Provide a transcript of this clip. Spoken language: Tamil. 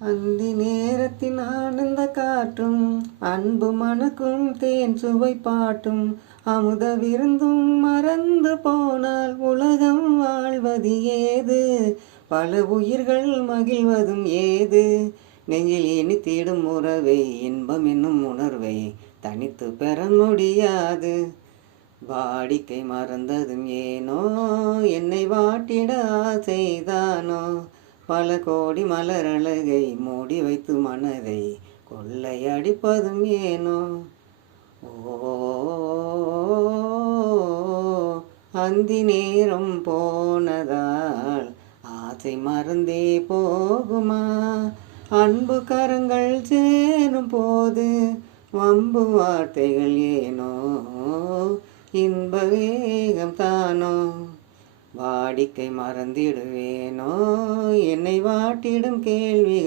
அந்தி நேரத்தின் ஆனந்த காற்றும் அன்பு மணக்கும் தேன் சுவை பாட்டும். அமுத விருந்தும் மறந்து போனால் உலகம் வாழ்வது ஏது? பல உயிர்கள் மகிழ்வதும் ஏது? நெஞ்சில் இனித்திடும் உறவை இன்பம் என்னும் உணர்வை தனித்து பெற முடியாது. வாடிக்கை மறந்ததும் ஏனோ என்னை வாட்டிட செய்தானோ? பல கோடி மலரழகை மூடி வைத்து மனதை கொள்ளையடிப்பதும் ஏனோ? ஓ அந்தி நேரம் போனதால் ஆசை மறந்தே போகுமா? அன்பு கரங்கள் சேரும் போது வம்பு வார்த்தைகள் ஏனோ? இன்ப வேகம் தானோ? வாடிக்கை மறந்திடுவேனோ என்னை வாட்டிடும் கேள்விகள்